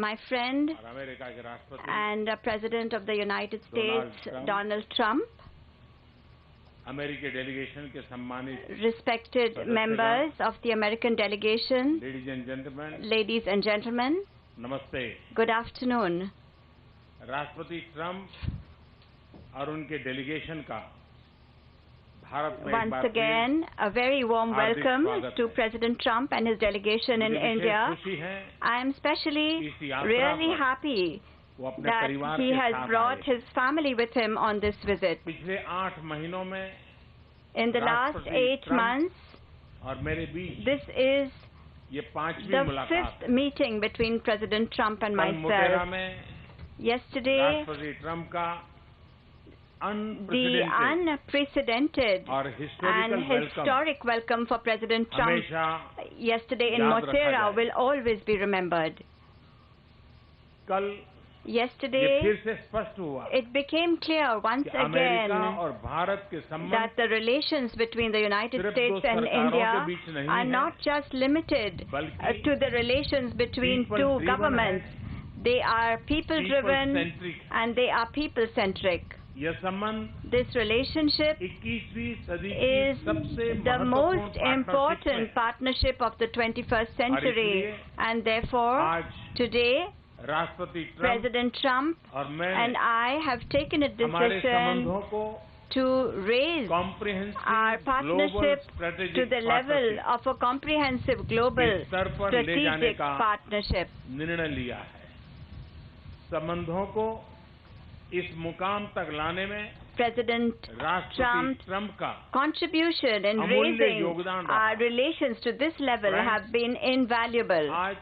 My friend and President of the United States, Donald Trump, respected members of the American delegation, ladies and gentlemen, नमस्ते. good afternoon. राष्ट्रपति Trump और उनके delegation का भारत में Once again, a very warm welcome to President Trump and his delegation in India. I am especially really happy that he has brought his family with him on this visit. पिछले 8 महीनों में In the last 8 months, और मेरे बीच this is ये 5वीं the मुलाकात 5th meeting between President Trump and कल Motera myself. में Yesterday, राष्ट्रपति ट्रंप का the unprecedented और and historic welcome for President Trump हमेशा yesterday in याद रखा Motera जाए. will always be remembered. कल ये Yesterday, फिर से स्पष्ट हुआ it became clear once कि अमेरिका again और भारत के संबंध that the relations between the United सिर्फ States दो and सरकारों India के बीच नहीं are है, not just limited बल्कि to the relations between people two driven governments. They are people-driven people-centric. and they are people-centric. यह संबंध This relationship 21वीं सदी is की सबसे the most महत्वपूर्ण important partnership of the 21st century, इसलिए and therefore आज today राष्ट्रपति ट्रंप President Trump और मैं and I have taken a हमारे decision संबंधों को to raise our comprehensive global partnership strategic to the level partnership of a comprehensive global के स्तर पर ले जाने strategic का partnership. निर्णय लिया है. संबंधों को इस मुकाम तक लाने में President राष्ट्रपति Trump's ट्रंप का contribution in अमूल्य raising योगदान रहा. our relations to this level Friends, have been invaluable. आज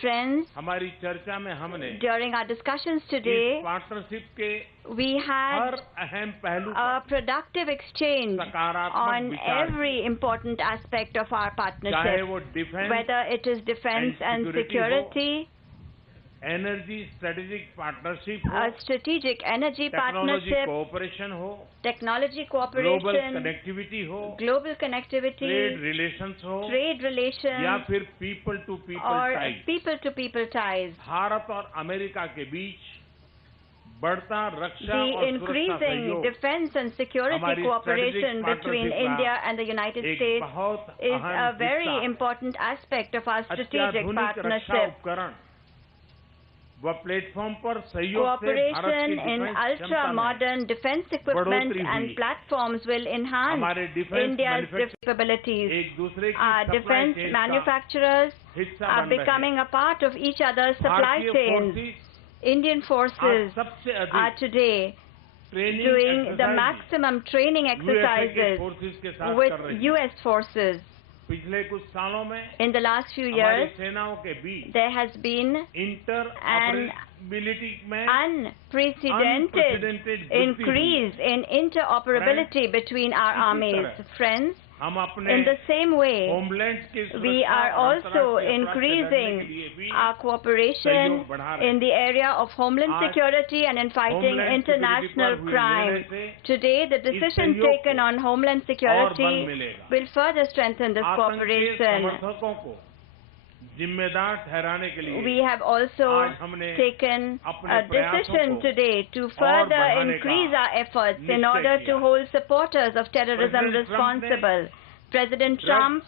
Friends, हमारी चर्चा में हमने during our discussions इस today, पार्टनरशिप के we हर had अहम पहलू a पर productive exchange सकारात्मक on विचार every important aspect of our चाहे partnership, वो defence, whether it is defense and security, energy strategic partnership हो, a strategic energy technology partnership, cooperation हो, technology ग्लोबल cooperation, कनेक्टिविटी हो, global ट्रेड connectivity, रिलेशंस हो, trade या relations, फिर people to people or type. people-to-people ties. Bharat और America के बीच बढ़ता रक्षा The और सुरक्षा increasing सहयोग defense and security हमारी cooperation strategic between partnership India and the United एक States बहुत is अहम a very हिस्सा. important aspect of our strategic अत्याधुनिक रक्षा partnership. उपकरण व प्लेटफॉर्म पर सहयोग से भारत Cooperation की in डिफेंस क्षमता में ultra-modern defense equipment बढ़ोतरी and हुई. platforms will enhance हमारे डिफेंस India's मैन्युफैक्चरिंग capabilities. एक दूसरे की Our सप्लाई defense चेन का manufacturers हिस्सा are बन रहे becoming हैं. a part of each other's supply भारतीय chains. फोर्सेस Indian आज forces सबसे are अधिक today training doing the exercise maximum training USA के exercises फोर्सेस के साथ with कर रही है. US forces. पिछले कुछ सालों में In the last few हमारी years, सेनाओं के बीच there has been inter an operability में unprecedented unprecedented increase in interoperability between our इसी armies. तरह Friends, हम अपने in the same way, homeland की we सुरक्षा are और also अंतर्राष्ट्रीय अपराध से लड़ने के increasing लिए भी our cooperation सहयोग बढ़ा रहे in हैं. the area of homeland आज security and in fighting homeland international security पर हुए crime. निर्णय से Today, the decision सहयोग taken को on homeland और बल security मिलेगा. will further strengthen this आतंक के cooperation. समर्थकों को जिम्मेदार ठहराने के लिए We have also आज हमने taken अपने a प्रयासों decision को today to और further बढ़ाने increase का our efforts in निश्चय order किया. to hold supporters of terrorism President Trump ने responsible. President drugs Trump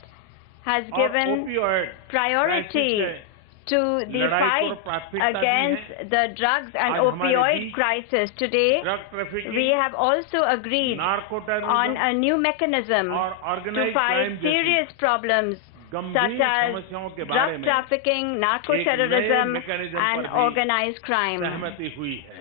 has और given opioid priority crisis to the लड़ाई को fight प्राथमिकता दी against the drugs and आज हमारे opioid beach crisis. Today, drug trafficking, we have also agreed narco on terrorism a new mechanism और to organised fight crime जैसी serious problems such गंभीर as समस्याओं के बारे drug में trafficking, narco एक नए terrorism, mechanism and पर भी organized crime. सहमति हुई है.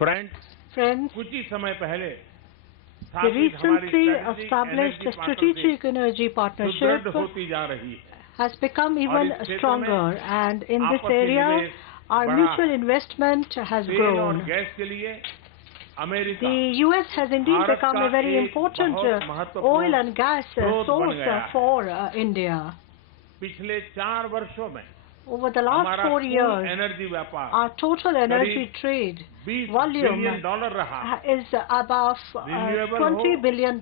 फ्रेंड्स, Friends, कुछ ही समय पहले the स्थापित हमारी recently strategic established energy strategic energy सुदृढ़ partnership होती जा रही है. has become even इस क्षेत्र stronger, and in this आपसी area, निवेश our बढ़ा mutual investment has तेल और grown. गैस के लिए America The US has indeed Bharat become का a very एक important बहुत महत्वपूर्ण oil and gas स्रोत बन source गया है. for India. पिछले 4 वर्षों में Over the last 4 years, our total energy trade volume is above $20 billion.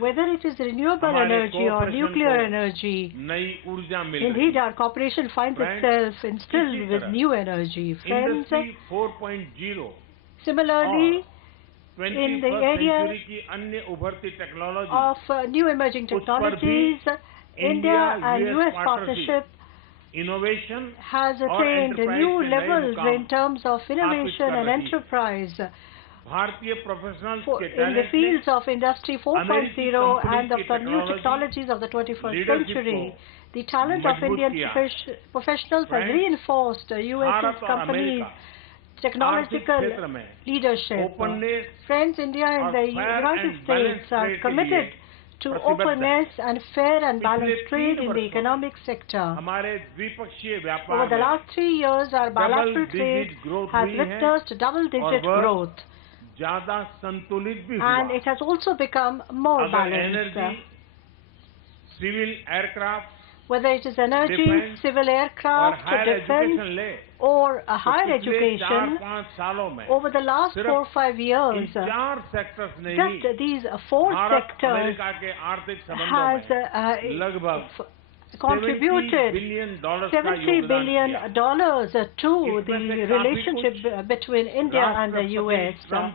Whether it is renewable energy or nuclear energy, indeed our corporation finds itself instilled with new energy. Friends, similarly, in the area of new emerging technologies, India and US partnership has attained new levels in terms of innovation and enterprise in the fields of Industry 4.0 and of the new technologies of the 21st century. The talent of Indian professionals has reinforced US companies' technological leadership. Friends, India and the United States are committed to openness and fair and balanced trade in the economic sector. Over the last 3 years, our bilateral trade has witnessed double-digit growth, and it has also become more balanced. Whether it is energy, civil aircraft, defense, or higher education, over the last 4 or 5 years, just these 4 sectors has contributed $70 billion to the relationship between India and the US. A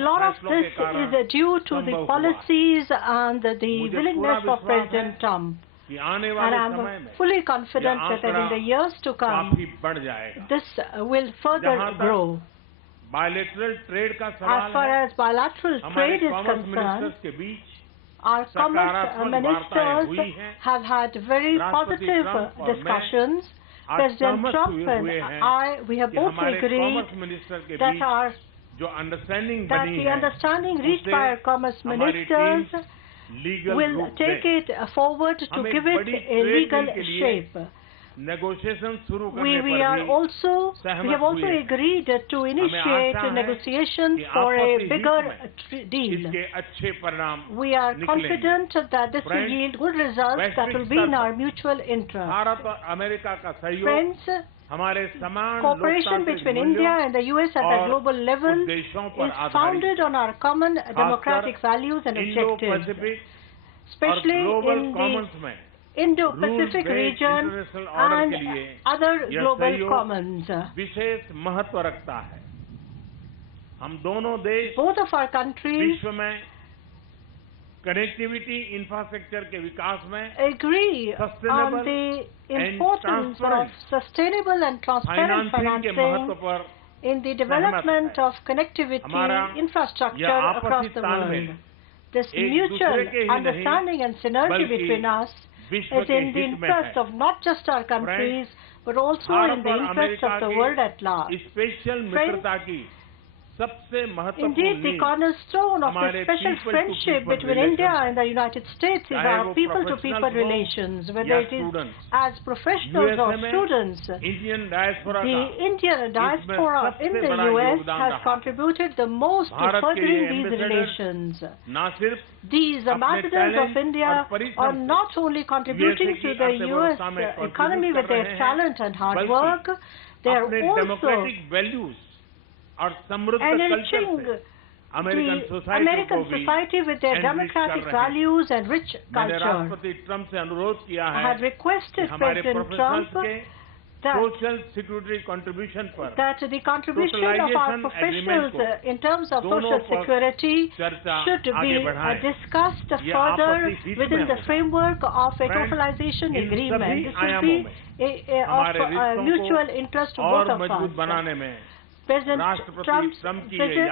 lot of this is due to the policies and the willingness of President Trump. And I'm fully confident that in the years to come, this will further grow. As far as bilateral trade is concerned, our commerce ministers have had very positive discussions. President Trump and we have both agreed that the understanding reached by our commerce ministers will take it forward to give it a legal shape. We have also agreed to initiate negotiations for a bigger deal. We are confident that this will yield good results that will be in our mutual interest. Friends, cooperation between India and the US at the global level is founded on our common democratic values and objectives, especially in the Indo-Pacific region and other global commons. Both of our countries agree on the importance of sustainable and transparent financing in the development of connectivity infrastructure across the world. This mutual understanding and synergy between us is in the interest of not just our countries, but also in the interest of the world at large. Friends, indeed, the cornerstone of the special friendship between India and the United States is our people-to-people relations, whether it is as professionals or students. The Indian diaspora in the US has contributed the most to furthering these relations. These ambassadors of India are not only contributing to the US economy with their talent and hard work, they are also enriching the American society with their democratic values and rich culture. I had requested President Trump that the contribution of our professionals in terms of social security should be discussed further within the framework of a totalization agreement. This will be of mutual interest to both of us. President Trump's visit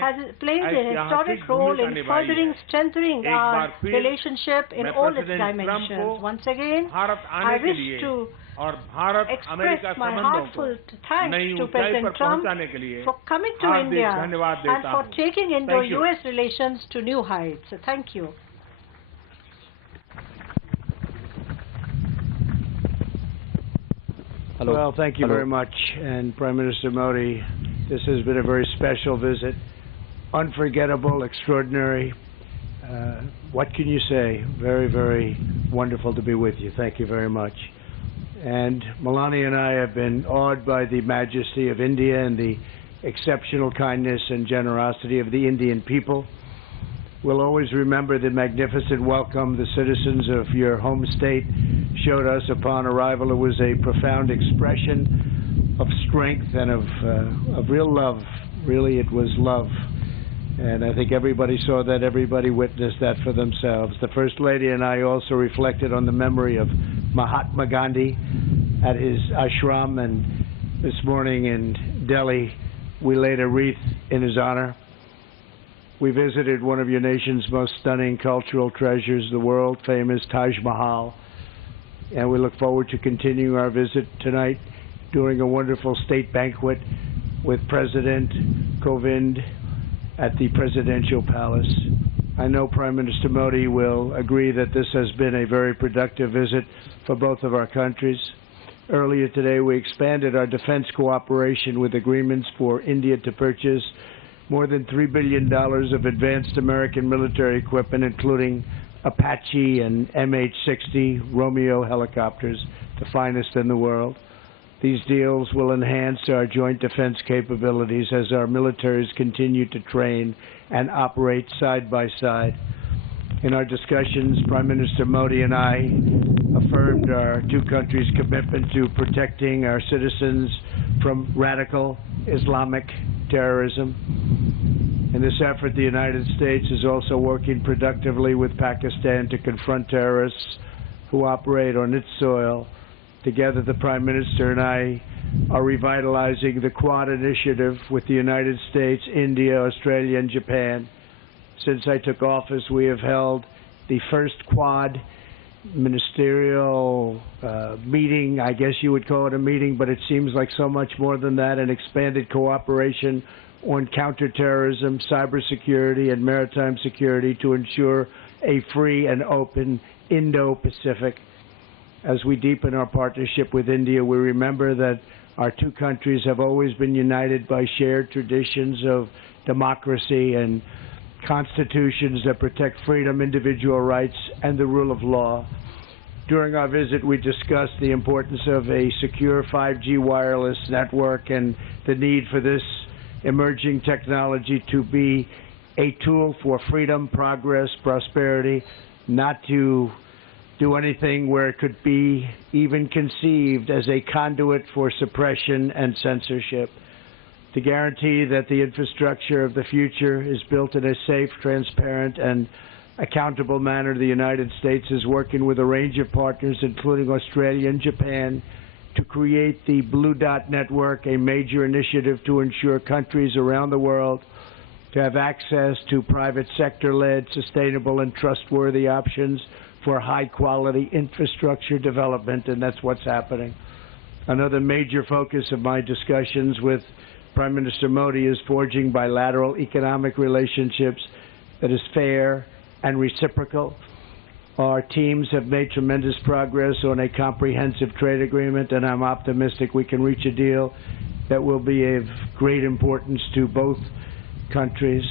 has played a historic role in furthering strengthening our relationship in all its dimensions. Once again, I wish to express my heartfelt thanks to President Trump for coming to India and for taking Indo-US relations to new heights. Thank you. Hello. Well, thank you very much. And Prime Minister Modi, this has been a very special visit. Unforgettable, extraordinary. What can you say? Very, very wonderful to be with you. Thank you very much. And Melania and I have been awed by the majesty of India and the exceptional kindness and generosity of the Indian people. We'll always remember the magnificent welcome the citizens of your home state showed us upon arrival. It was a profound expression of strength and of real love. Really, it was love. And I think everybody saw that, everybody witnessed that for themselves. The First Lady and I also reflected on the memory of Mahatma Gandhi at his ashram, and this morning in Delhi we laid a wreath in his honor. We visited one of your nation's most stunning cultural treasures, the world-famous Taj Mahal, and we look forward to continuing our visit tonight during a wonderful state banquet with President Kovind at the Presidential Palace. I know Prime Minister Modi will agree that this has been a very productive visit for both of our countries. Earlier today, we expanded our defense cooperation with agreements for India to purchase more than $3 billion of advanced American military equipment, including Apache and MH-60 Romeo helicopters, the finest in the world. These deals will enhance our joint defense capabilities as our militaries continue to train and operate side by side. In our discussions, Prime Minister Modi and I affirmed our two countries' commitment to protecting our citizens from radical Islamic terrorism. In this effort, the United States is also working productively with Pakistan to confront terrorists who operate on its soil. Together, the Prime Minister and I are revitalizing the Quad initiative with the United States, India, Australia, and Japan. Since I took office, we have held the first Quad ministerial meeting. I guess you would call it a meeting, but it seems like so much more than that, an expanded cooperation on counterterrorism, cybersecurity, and maritime security to ensure a free and open Indo-Pacific. As we deepen our partnership with India, we remember that our two countries have always been united by shared traditions of democracy and constitutions that protect freedom, individual rights, and the rule of law. During our visit, we discussed the importance of a secure 5G wireless network and the need for this emerging technology to be a tool for freedom, progress, prosperity, not to do anything where it could be even conceived as a conduit for suppression and censorship. To guarantee that the infrastructure of the future is built in a safe, transparent, and accountable manner, the United States is working with a range of partners, including Australia and Japan, to create the Blue Dot Network, a major initiative to ensure countries around the world to have access to private sector-led, sustainable, and trustworthy options for high-quality infrastructure development, and that's what's happening. Another major focus of my discussions with Prime Minister Modi is forging bilateral economic relationships that is fair and reciprocal. Our teams have made tremendous progress on a comprehensive trade agreement, and I'm optimistic we can reach a deal that will be of great importance to both countries.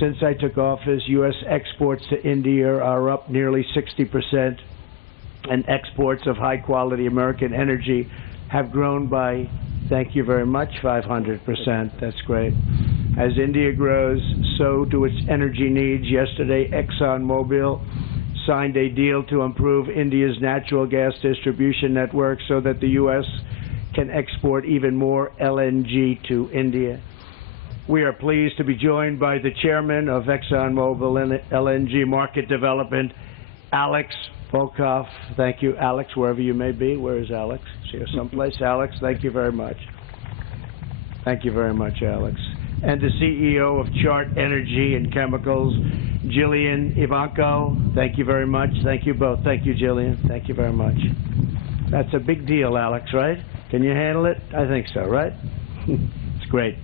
Since I took office, U.S. exports to India are up nearly 60%, and exports of high-quality American energy have grown by, thank you very much, 500%. That's great. As India grows, so do its energy needs. Yesterday, ExxonMobil signed a deal to improve India's natural gas distribution network so that the U.S. can export even more LNG to India. We are pleased to be joined by the chairman of ExxonMobil LNG Market Development, Alex Volkov. Thank you, Alex, wherever you may be. Where is Alex? Is here someplace? Alex, thank you very much. Thank you very much, Alex. And the CEO of Chart Energy and Chemicals, Jillian Ivanko. Thank you very much. Thank you both. Thank you, Jillian. Thank you very much. That's a big deal, Alex, right? Can you handle it? I think so, right? It's great.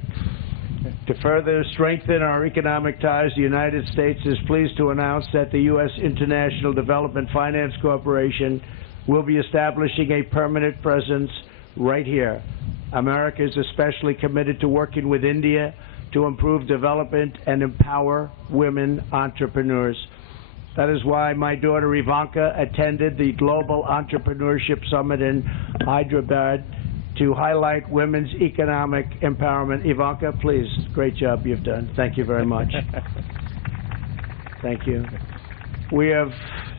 To further strengthen our economic ties, the United States is pleased to announce that the U.S. International Development Finance Corporation will be establishing a permanent presence right here. America is especially committed to working with India to improve development and empower women entrepreneurs. That is why my daughter Ivanka attended the Global Entrepreneurship Summit in Hyderabad to highlight women's economic empowerment. Ivanka, please, great job you've done. Thank you very much. Thank you. We have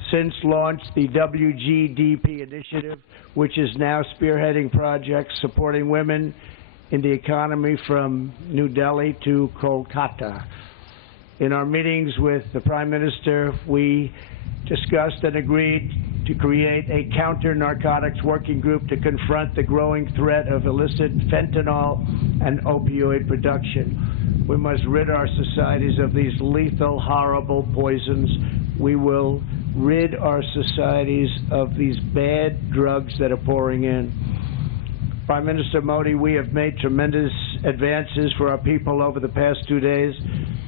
since launched the WGDP initiative, which is now spearheading projects supporting women in the economy from New Delhi to Kolkata. In our meetings with the Prime Minister, we discussed and agreed to create a counter-narcotics working group to confront the growing threat of illicit fentanyl and opioid production. We must rid our societies of these lethal, horrible poisons. We will rid our societies of these bad drugs that are pouring in. Prime Minister Modi, we have made tremendous advances for our people over the past 2 days,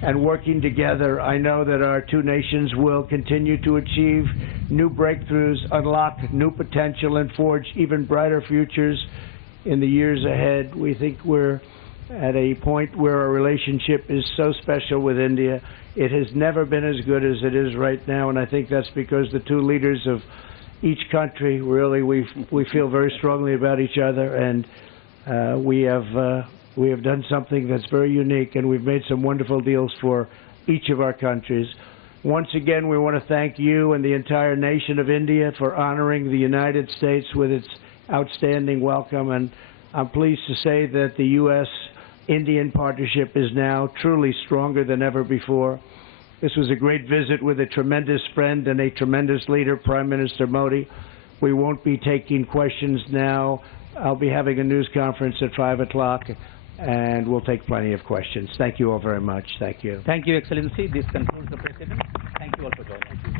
and working together, I know that our two nations will continue to achieve new breakthroughs, unlock new potential, and forge even brighter futures in the years ahead. We think we're at a point where our relationship is so special with India. It has never been as good as it is right now, and I think that's because the two leaders of each country, really, we feel very strongly about each other, and we have done something that's very unique, and we've made some wonderful deals for each of our countries. Once again, we want to thank you and the entire nation of India for honoring the United States with its outstanding welcome, and I'm pleased to say that the U.S.-Indian partnership is now truly stronger than ever before. This was a great visit with a tremendous friend and a tremendous leader, Prime Minister Modi. We won't be taking questions now. I'll be having a news conference at 5 o'clock, and we'll take plenty of questions. Thank you all very much. Thank you. Thank you, Excellency. This concludes the President. Thank you all for joining.